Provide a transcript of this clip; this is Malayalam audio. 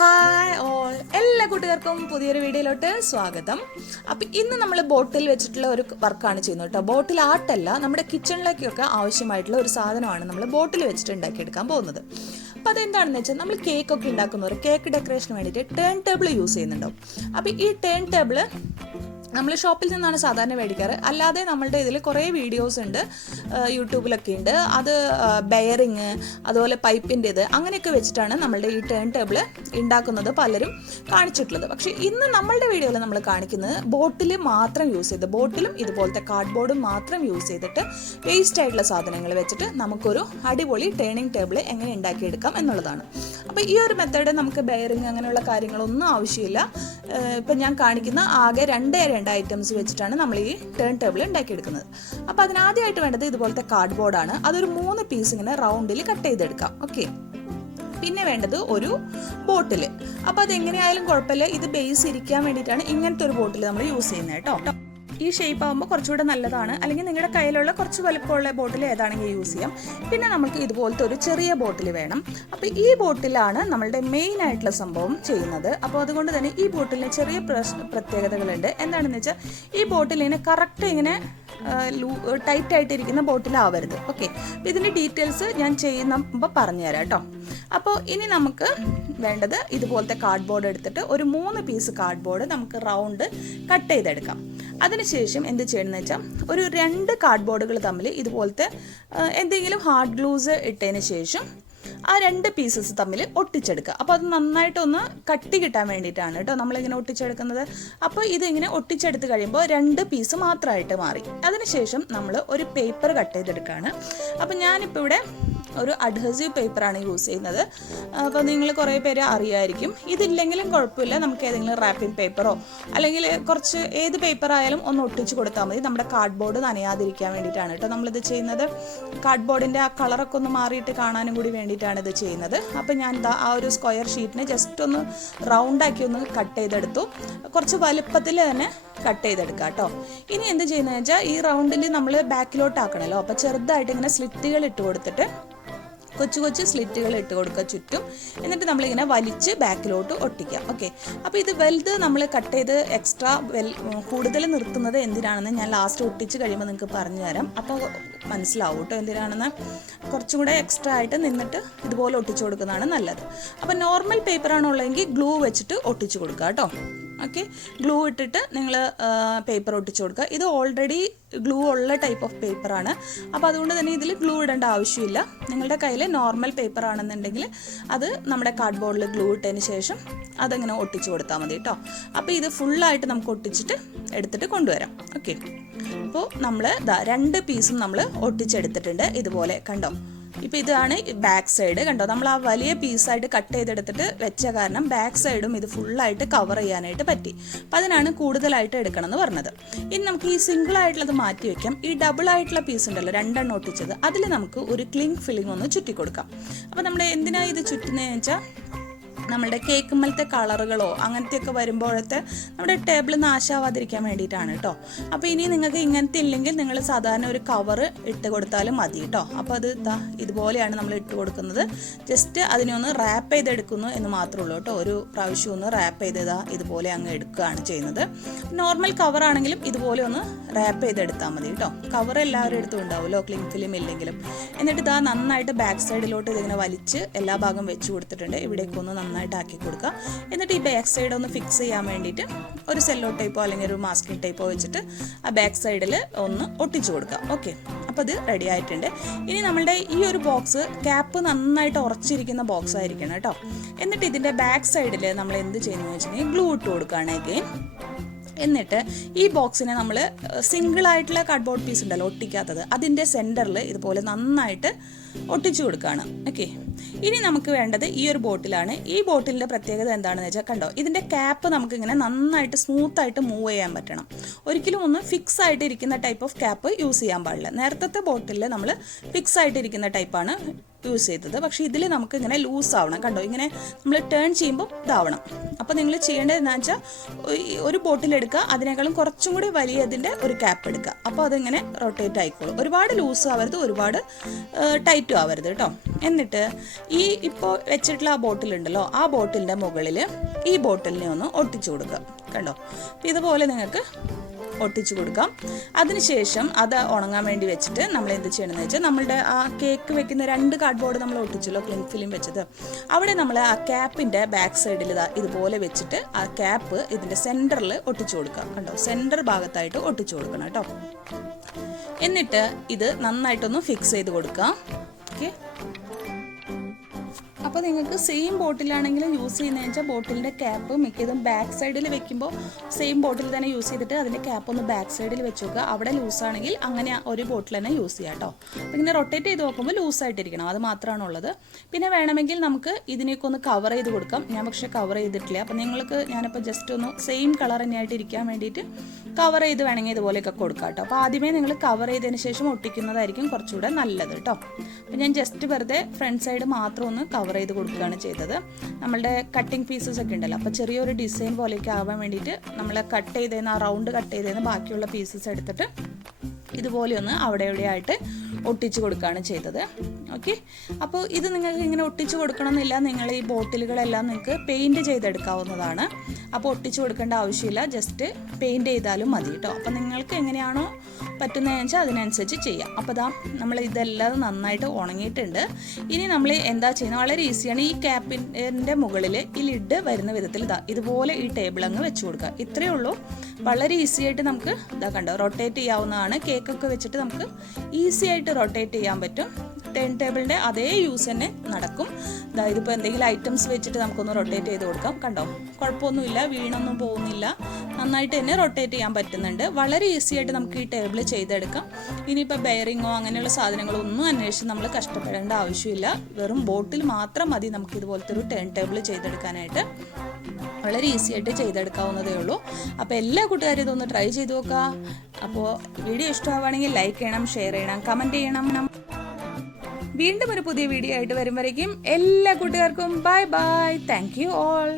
ഹായ് ഓൾ, എല്ലാ കൂട്ടുകാർക്കും പുതിയൊരു വീഡിയോയിലോട്ട് സ്വാഗതം. അപ്പം ഇന്ന് നമ്മൾ ബോട്ടിൽ വെച്ചിട്ടുള്ള ഒരു വർക്കാണ് ചെയ്യുന്നത് കേട്ടോ. ബോട്ടിൽ ആർട്ടല്ല, നമ്മുടെ കിച്ചണിലേക്കൊക്കെ ആവശ്യമായിട്ടുള്ള ഒരു സാധനമാണ് നമ്മൾ ബോട്ടിൽ വെച്ചിട്ട് ഉണ്ടാക്കിയെടുക്കാൻ പോകുന്നത്. അപ്പോൾ അതെന്താണെന്ന് വെച്ചാൽ, നമ്മൾ കേക്കൊക്കെ ഉണ്ടാക്കുന്നവർ കേക്ക് ഡെക്കറേഷന് വേണ്ടിയിട്ട് ടേൺ ടേബിൾ യൂസ് ചെയ്യുന്നുണ്ടാവും. അപ്പോൾ ഈ ടേൺ ടേബിൾ നമ്മൾ ഷോപ്പിൽ നിന്നാണ് സാധാരണ മേടിക്കാറ്. അല്ലാതെ നമ്മളുടെ ഇതിൽ കുറേ വീഡിയോസ് ഉണ്ട്, യൂട്യൂബിലൊക്കെ ഉണ്ട്. അത് ബെയറിങ്, അതുപോലെ പൈപ്പിൻ്റേത്, അങ്ങനെയൊക്കെ വെച്ചിട്ടാണ് നമ്മളുടെ ഈ ടേൺ ടേബിൾ ഉണ്ടാക്കുന്നത് പലരും കാണിച്ചിട്ടുള്ളത്. പക്ഷേ ഇന്ന് നമ്മളുടെ വീഡിയോയിൽ നമ്മൾ കാണിക്കുന്നത് ബോട്ടിൽ മാത്രം യൂസ് ചെയ്ത്, ബോട്ടിലും ഇതുപോലത്തെ കാർഡ്ബോർഡും മാത്രം യൂസ് ചെയ്തിട്ട് വേസ്റ്റ് ആയിട്ടുള്ള സാധനങ്ങൾ വെച്ചിട്ട് നമുക്കൊരു അടിപൊളി ടേണിംഗ് ടേബിൾ എങ്ങനെ ഉണ്ടാക്കിയെടുക്കാം എന്നുള്ളതാണ്. അപ്പോൾ ഈ ഒരു മെത്തേഡ് നമുക്ക് ബെയറിങ് അങ്ങനെയുള്ള കാര്യങ്ങളൊന്നും ആവശ്യമില്ല. ഇപ്പം ഞാൻ കാണിക്കുന്ന ആകെ രണ്ട് ഐറ്റംസ് വെച്ചിട്ടാണ് നമ്മൾ ഈ ടേൺ ടേബിൾ ഉണ്ടാക്കിയെടുക്കുന്നത്. അപ്പോൾ അതിനാദ്യമായിട്ട് വേണ്ടത് ഇതുപോലത്തെ കാർഡ്ബോർഡാണ്. അതൊരു 3 പീസ് ഇങ്ങനെ റൗണ്ടിൽ കട്ട് ചെയ്തെടുക്കാം. ഓക്കെ, പിന്നെ വേണ്ടത് ഒരു ബോട്ടിൽ. അപ്പോൾ അതെങ്ങനെയായാലും കുഴപ്പമില്ല, ഇത് ബേസ് ഇരിക്കാൻ വേണ്ടിയിട്ടാണ് ഇങ്ങനത്തെ ഒരു ബോട്ടിൽ നമ്മൾ യൂസ് ചെയ്യുന്നത് കേട്ടോ. ഈ ഷേപ്പ് ആകുമ്പോൾ കുറച്ചുകൂടെ നല്ലതാണ്. അല്ലെങ്കിൽ നിങ്ങളുടെ കയ്യിലുള്ള കുറച്ച് വലുപ്പമുള്ള ബോട്ടിൽ ഏതാണെങ്കിൽ യൂസ് ചെയ്യാം. പിന്നെ നമുക്ക് ഇതുപോലത്തെ ഒരു ചെറിയ ബോട്ടിൽ വേണം. അപ്പോൾ ഈ ബോട്ടിലാണ് നമ്മളുടെ മെയിൻ ആയിട്ടുള്ള സംഭവം ചെയ്യുന്നത്. അപ്പോൾ അതുകൊണ്ട് തന്നെ ഈ ബോട്ടിലിന് ചെറിയ പ്രത്യേകതകളുണ്ട്. എന്താണെന്ന് വെച്ചാൽ, ഈ ബോട്ടിലിന് കറക്റ്റ് ഇങ്ങനെ ടൈറ്റ് ആയിട്ടിരിക്കുന്ന ബോട്ടിലാവരുത്. ഓക്കെ, ഇതിൻ്റെ ഡീറ്റെയിൽസ് ഞാൻ ചെയ്യുമ്പോൾ പറഞ്ഞുതരാം കേട്ടോ. അപ്പോൾ ഇനി നമുക്ക് വേണ്ടത് ഇതുപോലത്തെ കാർഡ്ബോർഡ് എടുത്തിട്ട് ഒരു 3 പീസ് കാർഡ്ബോർഡ് നമുക്ക് റൗണ്ട് കട്ട് ചെയ്തെടുക്കാം. അതിനുശേഷം എന്ത് ചെയ്യണമെന്ന് വെച്ചാൽ, ഒരു 2 കാർഡ്ബോർഡുകൾ തമ്മിൽ ഇതുപോലത്തെ എന്തെങ്കിലും ഹാർഡ് ഗ്ലൂസ് ഇട്ടതിന് ശേഷം ആ 2 പീസസ് തമ്മിൽ ഒട്ടിച്ചെടുക്കുക. അപ്പോൾ അത് നന്നായിട്ടൊന്ന് കട്ടി കിട്ടാൻ വേണ്ടിയിട്ടാണ് കേട്ടോ നമ്മളിങ്ങനെ ഒട്ടിച്ചെടുക്കുന്നത്. അപ്പോൾ ഇതിങ്ങനെ ഒട്ടിച്ചെടുത്ത് കഴിയുമ്പോൾ 2 പീസ് മാത്രമായിട്ട് മാറി. അതിനുശേഷം നമ്മൾ ഒരു പേപ്പർ കട്ട് ചെയ്തെടുക്കുകയാണ്. അപ്പോൾ ഞാനിപ്പോൾ ഇവിടെ ഒരു അഡ്ഹസീവ് പേപ്പറാണ് യൂസ് ചെയ്യുന്നത്. അപ്പോൾ നിങ്ങൾ കുറേ പേര് അറിയായിരിക്കും. ഇതില്ലെങ്കിലും കുഴപ്പമില്ല, നമുക്ക് ഏതെങ്കിലും റാപ്പിംഗ് പേപ്പറോ അല്ലെങ്കിൽ കുറച്ച് ഏത് പേപ്പർ ആയാലും ഒന്ന് ഒട്ടിച്ച് കൊടുത്താൽ മതി. നമ്മുടെ കാർഡ്ബോർഡ് നനയാതിരിക്കാൻ വേണ്ടിയിട്ടാണ് കേട്ടോ നമ്മളിത് ചെയ്യുന്നത്. കാർഡ്ബോർഡിൻ്റെ ആ കളറൊക്കെ ഒന്ന് മാറിയിട്ട് കാണാനും കൂടി വേണ്ടിയിട്ടാണ് ഇത് ചെയ്യുന്നത്. അപ്പോൾ ഞാൻ ആ ഒരു സ്ക്വയർ ഷീറ്റിനെ ജസ്റ്റ് ഒന്ന് റൗണ്ടാക്കി ഒന്ന് കട്ട് ചെയ്തെടുത്തു. കുറച്ച് വലുപ്പത്തിൽ തന്നെ കട്ട് ചെയ്തെടുക്കുക കേട്ടോ. ഇനി എന്ത് ചെയ്യുന്നതെന്ന് വെച്ചാൽ, ഈ റൗണ്ടിൽ നമ്മൾ ബാക്കിലോട്ടാക്കണമല്ലോ. അപ്പോൾ ചെറുതായിട്ട് ഇങ്ങനെ സ്ലിറ്റുകൾ ഇട്ട് കൊടുത്തിട്ട് കൊച്ചു സ്ലിറ്റുകൾ ഇട്ട് കൊടുക്കുക ചുറ്റും. എന്നിട്ട് നമ്മളിങ്ങനെ വലിച്ച് ബാക്കിലോട്ട് ഒട്ടിക്കുക. ഓക്കെ, അപ്പോൾ ഇത് വലുത് നമ്മൾ കട്ട് ചെയ്ത് എക്സ്ട്രാ കൂടുതൽ നിർത്തുന്നത് എന്തിനാണെന്ന് ഞാൻ ലാസ്റ്റ് ഒട്ടിച്ച് കഴിയുമ്പോൾ നിങ്ങൾക്ക് പറഞ്ഞു തരാം. അപ്പോൾ മനസ്സിലാവും കേട്ടോ എന്തിനാണെന്ന്. കുറച്ചും കൂടെ എക്സ്ട്രാ ആയിട്ട് നിന്നിട്ട് ഇതുപോലെ ഒട്ടിച്ചു കൊടുക്കുന്നതാണ് നല്ലത്. അപ്പോൾ നോർമൽ പേപ്പറാണുള്ളതെങ്കിൽ ഗ്ലൂ വെച്ചിട്ട് ഒട്ടിച്ചു കൊടുക്കുക കേട്ടോ. ഓക്കെ, ഗ്ലൂ ഇട്ടിട്ട് നിങ്ങൾ പേപ്പർ ഒട്ടിച്ചു കൊടുക്കുക. ഇത് ഓൾറെഡി ഗ്ലൂ ഉള്ള ടൈപ്പ് ഓഫ് പേപ്പറാണ്. അപ്പോൾ അതുകൊണ്ട് തന്നെ ഇതിൽ ഗ്ലൂ ഇടേണ്ട ആവശ്യമില്ല. നിങ്ങളുടെ കയ്യിൽ നോർമൽ പേപ്പർ ആണെന്നുണ്ടെങ്കിൽ അത് നമ്മുടെ കാർഡ്ബോർഡിൽ ഗ്ലൂ ഇട്ടതിന് ശേഷം അതങ്ങനെ ഒട്ടിച്ചു കൊടുത്താൽ മതി കേട്ടോ. അപ്പോൾ ഇത് ഫുള്ളായിട്ട് നമുക്ക് ഒട്ടിച്ചിട്ട് എടുത്തിട്ട് കൊണ്ടുവരാം. ഓക്കെ, അപ്പോൾ നമ്മൾ 2 പീസും നമ്മൾ ഒട്ടിച്ചെടുത്തിട്ടുണ്ട്. ഇതുപോലെ കണ്ടോ. ഇപ്പോൾ ഇതാണ് ബാക്ക് സൈഡ്. കണ്ടോ, നമ്മൾ ആ വലിയ പീസായിട്ട് കട്ട് ചെയ്തെടുത്തിട്ട് വെച്ച കാരണം ബാക്ക് സൈഡും ഇത് ഫുള്ളായിട്ട് കവർ ചെയ്യാനായിട്ട് പറ്റി. അപ്പം അതിനാണ് കൂടുതലായിട്ട് എടുക്കണം എന്ന് പറഞ്ഞത്. ഇനി നമുക്ക് ഈ സിംഗിൾ ആയിട്ടുള്ളത് മാറ്റി വയ്ക്കാം. ഈ ഡബിൾ ആയിട്ടുള്ള പീസ് ഉണ്ടല്ലോ, 2 എണ്ണം ഒട്ടിച്ചത്, അതിൽ നമുക്ക് ഒരു ക്ലിങ് ഫില്ലിംഗ് ഒന്ന് ചുറ്റി കൊടുക്കാം. അപ്പോൾ നമ്മുടെ എന്തിനാണ് ഇത് ചുറ്റുന്നതെന്ന് വെച്ചാൽ, നമ്മളുടെ കേക്കുമ്മലത്തെ കളറുകളോ അങ്ങനത്തെയൊക്കെ വരുമ്പോഴത്തെ നമ്മുടെ ടേബിൾ നാശാവാതിരിക്കാൻ വേണ്ടിയിട്ടാണ് കേട്ടോ. അപ്പോൾ ഇനി നിങ്ങൾക്ക് ഇങ്ങനത്തെ ഇല്ലെങ്കിൽ നിങ്ങൾ സാധാരണ ഒരു കവർ ഇട്ട് കൊടുത്താലും മതി കേട്ടോ. അപ്പോൾ അത് ഇതുപോലെയാണ് നമ്മൾ ഇട്ട് കൊടുക്കുന്നത്. ജസ്റ്റ് അതിനെ ഒന്ന് റാപ്പ് ചെയ്തെടുക്കുന്നു എന്ന് മാത്രമേ ഉള്ളൂ കേട്ടോ. ഒരു പ്രാവശ്യം ഒന്ന് റാപ്പ് ചെയ്ത് ഇതുപോലെ അങ്ങ് എടുക്കുകയാണ് ചെയ്യുന്നത്. നോർമൽ കവർ ആണെങ്കിലും ഇതുപോലെ ഒന്ന് റാപ്പ് ചെയ്തെടുത്താൽ മതി കേട്ടോ. കവർ എല്ലാവരും എടുത്തും ഉണ്ടാവുമല്ലോ, ക്ലിങ് ഫിലിം ഇല്ലെങ്കിലും. എന്നിട്ട് നന്നായിട്ട് ബാക്ക് സൈഡിലോട്ട് ഇതിങ്ങനെ വലിച്ച് എല്ലാ ഭാഗം വെച്ച് കൊടുത്തിട്ടുണ്ട്. ഇവിടേക്കൊന്ന് നന്നായിട്ട് ആക്കി കൊടുക്കുക. എന്നിട്ട് ഈ ബാക്ക് സൈഡ് ഒന്ന് ഫിക്സ് ചെയ്യാൻ വേണ്ടിയിട്ട് ഒരു സെല്ലോ ടൈപ്പോ അല്ലെങ്കിൽ ഒരു മാസ്കിംഗ് ടൈപ്പോ വെച്ചിട്ട് ആ ബാക്ക് സൈഡിൽ ഒന്ന് ഒട്ടിച്ചു കൊടുക്കുക. ഓക്കെ, അപ്പോൾ അത് റെഡി ആയിട്ടുണ്ട്. ഇനി നമ്മളുടെ ഈ ഒരു ബോക്സ് ക്യാപ്പ് നന്നായിട്ട് ഉറച്ചിരിക്കുന്ന ബോക്സ് ആയിരിക്കണം കേട്ടോ. എന്നിട്ട് ഇതിൻ്റെ ബാക്ക് സൈഡിൽ നമ്മൾ എന്ത് ചെയ്യുന്നത് വെച്ചിട്ടുണ്ടെങ്കിൽ ഗ്ലൂ ഇട്ട് കൊടുക്കുകയാണ് അഗെയിൻ. എന്നിട്ട് ഈ ബോക്സിനെ നമ്മൾ സിംഗിളായിട്ടുള്ള കാർഡ്ബോർഡ് പീസ് ഉണ്ടല്ലോ ഒട്ടിക്കാത്തത്, അതിൻ്റെ സെൻറ്ററിൽ ഇതുപോലെ നന്നായിട്ട് ഒട്ടിച്ചു കൊടുക്കുകയാണ്. ഓക്കെ, ഇനി നമുക്ക് വേണ്ടത് ഈ ഒരു ബോട്ടിലാണ്. ഈ ബോട്ടിലിൻ്റെ പ്രത്യേകത എന്താണെന്ന് വെച്ചാൽ, കണ്ടോ, ഇതിൻ്റെ ക്യാപ്പ് നമുക്കിങ്ങനെ നന്നായിട്ട് സ്മൂത്തായിട്ട് മൂവ് ചെയ്യാൻ പറ്റണം. ഒരിക്കലും ഒന്ന് ഫിക്സ് ആയിട്ട് ഇരിക്കുന്ന ടൈപ്പ് ഓഫ് ക്യാപ്പ് യൂസ് ചെയ്യാൻ പാടില്ല. നേരത്തെ ബോട്ടിലിൽ നമ്മൾ ഫിക്സ് ആയിട്ടിരിക്കുന്ന ടൈപ്പാണ് യൂസ് ചെയ്തത്. പക്ഷേ ഇതിൽ നമുക്ക് ഇങ്ങനെ ലൂസ് ആവണം, കണ്ടോ, ഇങ്ങനെ നമ്മൾ ടേൺ ചെയ്യുമ്പോൾ ഇതാവണം. അപ്പോൾ നിങ്ങൾ ചെയ്യേണ്ടത് എന്താണെന്ന് വെച്ചാൽ ഒരു ബോട്ടിൽ എടുക്കുക, അതിനേക്കാളും കുറച്ചും കൂടി വലിയതിൻ്റെ ഒരു ക്യാപ്പ് എടുക്കുക. അപ്പോൾ അതിങ്ങനെ റൊട്ടേറ്റ് ആയിക്കോളും. ഒരുപാട് ലൂസ് ആവരുത്, ഒരുപാട് ടൈറ്റും ആവരുത് കേട്ടോ. എന്നിട്ട് ഈ ഇപ്പോൾ വെച്ചിട്ടുള്ള ആ ബോട്ടിലുണ്ടല്ലോ, ആ ബോട്ടിലിൻ്റെ മുകളിൽ ഈ ബോട്ടിലിനെ ഒന്ന് ഒട്ടിച്ചു കൊടുക്കുക. കണ്ടോ, ഇതുപോലെ നിങ്ങൾക്ക് ഒട്ടിച്ചു കൊടുക്കാം. അതിനുശേഷം അത് ഉണങ്ങാൻ വേണ്ടി വെച്ചിട്ട് നമ്മൾ എന്ത് ചെയ്യണമെന്ന് വെച്ചാൽ, നമ്മളുടെ ആ കേക്ക് വെക്കുന്ന 2 കാർഡ്ബോർഡ് നമ്മൾ ഒട്ടിച്ചല്ലോ ക്ലിംഗ് ഫിലിം വെച്ചത്, അവിടെ നമ്മൾ ആ ക്യാപ്പിൻ്റെ ബാക്ക് സൈഡിൽ ഇതുപോലെ വെച്ചിട്ട് ആ ക്യാപ്പ് ഇതിൻ്റെ സെൻറ്ററിൽ ഒട്ടിച്ചു കൊടുക്കുക. കണ്ടോ, സെൻറ്റർ ഭാഗത്തായിട്ട് ഒട്ടിച്ചു കൊടുക്കണം കേട്ടോ. എന്നിട്ട് ഇത് നന്നായിട്ടൊന്ന് ഫിക്സ് ചെയ്ത് കൊടുക്കാം. ഓക്കെ, അപ്പോൾ നിങ്ങൾക്ക് സെയിം ബോട്ടിലാണെങ്കിൽ യൂസ് ചെയ്യുന്നതെന്ന് വെച്ചാൽ ബോട്ടിലിൻ്റെ ക്യാപ്പ് മിക്കതും ബാക്ക് സൈഡിൽ വെക്കുമ്പോൾ സെയിം ബോട്ടിൽ തന്നെ യൂസ് ചെയ്തിട്ട് അതിൻ്റെ ക്യാപ്പ് ഒന്ന് ബാക്ക് സൈഡിൽ വെച്ച് നോക്കുക. അവിടെ ലൂസാണെങ്കിൽ അങ്ങനെ ഒരു ബോട്ടിൽ തന്നെ യൂസ് ചെയ്യാം കേട്ടോ. അപ്പോൾ ഇങ്ങനെ റൊട്ടേറ്റ് ചെയ്ത് നോക്കുമ്പോൾ ലൂസായിട്ടിരിക്കണം, അത് മാത്രമാണ് ഉള്ളത്. പിന്നെ വേണമെങ്കിൽ നമുക്ക് ഇതിനെയൊക്കെ ഒന്ന് കവർ ചെയ്ത് കൊടുക്കാം. ഞാൻ പക്ഷേ കവർ ചെയ്തിട്ടില്ല. അപ്പോൾ നിങ്ങൾക്ക് ഞാനിപ്പോൾ ജസ്റ്റ് ഒന്ന് സെയിം കളർ തന്നെയായിട്ട് ഇരിക്കാൻ വേണ്ടിയിട്ട് കവർ ചെയ്ത് വേണമെങ്കിൽ ഇതുപോലെയൊക്കെ കൊടുക്കാം കേട്ടോ. അപ്പോൾ ആദ്യമേ നിങ്ങൾ കവർ ചെയ്തതിന് ശേഷം ഒട്ടിക്കുന്നതായിരിക്കും കുറച്ചുകൂടെ നല്ലത് കേട്ടോ. അപ്പോൾ ഞാൻ ജസ്റ്റ് വെറുതെ ഫ്രണ്ട് സൈഡ് മാത്രം ഒന്ന് കവർ ചെയ്ത് കൊടുക്കുകയാണ് ചെയ്തത്. നമ്മളുടെ കട്ടിങ് പീസസ് ഒക്കെ ഉണ്ടല്ലോ, അപ്പോൾ ചെറിയൊരു ഡിസൈൻ പോലെയൊക്കെ ആവാൻ വേണ്ടിയിട്ട് നമ്മൾ കട്ട് ചെയ്തേന്ന്, ആ റൗണ്ട് കട്ട് ചെയ്തേന്ന് ബാക്കിയുള്ള പീസസ് എടുത്തിട്ട് ഇതുപോലെ ഒന്ന് അവിടെ എവിടെയായിട്ട് ഒട്ടിച്ചു കൊടുക്കുകയാണ് ചെയ്തത്. ഓക്കെ, അപ്പോൾ ഇത് നിങ്ങൾക്ക് ഇങ്ങനെ ഒട്ടിച്ചു കൊടുക്കണമെന്നില്ല. നിങ്ങൾ ഈ ബോട്ടിലുകളെല്ലാം നിങ്ങൾക്ക് പെയിൻറ്റ് ചെയ്തെടുക്കാവുന്നതാണ്. അപ്പോൾ ഒട്ടിച്ചു കൊടുക്കേണ്ട ആവശ്യമില്ല, ജസ്റ്റ് പെയിൻറ്റ് ചെയ്താലും മതി കേട്ടോ. അപ്പോൾ നിങ്ങൾക്ക് എങ്ങനെയാണോ പറ്റുന്നതെന്ന് വെച്ചാൽ അതിനനുസരിച്ച് ചെയ്യാം. അപ്പോൾ ഇതാ നമ്മൾ ഇതെല്ലാം നന്നായിട്ട് ഉണങ്ങിയിട്ടുണ്ട്. ഇനി നമ്മൾ എന്താ ചെയ്യുന്നത്, വളരെ ഈസിയാണ്. ഈ ക്യാപ്പിൻ്റെ മുകളിൽ ഈ ലിഡ് വരുന്ന വിധത്തിൽ ഇതുപോലെ ഈ ടേബിൾ അങ്ങ് വെച്ച് കൊടുക്കുക. ഇത്രയേ ഉള്ളൂ. വളരെ ഈസി ആയിട്ട് നമുക്ക് കണ്ടോ റൊട്ടേറ്റ് ചെയ്യാവുന്നതാണ്. കേക്കൊക്കെ വെച്ചിട്ട് നമുക്ക് ഈസി ആയിട്ട് റൊട്ടേറ്റ് ചെയ്യാൻ പറ്റും. ടേൺ ടേബിളിൻ്റെ അതേ യൂസ് തന്നെ നടക്കും. ഇതിപ്പോൾ എന്തെങ്കിലും ഐറ്റംസ് വെച്ചിട്ട് നമുക്കൊന്ന് റൊട്ടേറ്റ് ചെയ്ത് കൊടുക്കാം. കണ്ടോ, കുഴപ്പമൊന്നുമില്ല, വീണൊന്നും പോകുന്നില്ല, നന്നായിട്ട് തന്നെ റൊട്ടേറ്റ് ചെയ്യാൻ പറ്റുന്നുണ്ട്. വളരെ ഈസി ആയിട്ട് നമുക്ക് ഈ ടേബിൾ ചെയ്തെടുക്കാം. ഇനിയിപ്പോൾ ബെയറിങ്ങോ അങ്ങനെയുള്ള സാധനങ്ങളോ ഒന്നും അന്വേഷിച്ച് നമ്മൾ കഷ്ടപ്പെടേണ്ട ആവശ്യമില്ല. വെറും ബോട്ടിൽ മാത്രം മതി നമുക്ക് ഇതുപോലത്തെ ഒരു ടേൺ ടേബിൾ ചെയ്തെടുക്കാനായിട്ട്. വളരെ ഈസി ആയിട്ട് ചെയ്തെടുക്കാവുന്നതേ ഉള്ളൂ. അപ്പോൾ എല്ലാ കൂട്ടുകാരും ഇതൊന്ന് ട്രൈ ചെയ്ത് നോക്കുക. അപ്പോൾ വീഡിയോ ഇഷ്ടമാവുകയാണെങ്കിൽ ലൈക്ക് ചെയ്യണം, ഷെയർ ചെയ്യണം, കമൻറ്റ് ചെയ്യണം. വീണ്ടും ഒരു പുതിയ വീഡിയോ ആയിട്ട് വരുമ്പോഴേക്കും എല്ലാ കൂട്ടുകാർക്കും bye bye. Thank you all.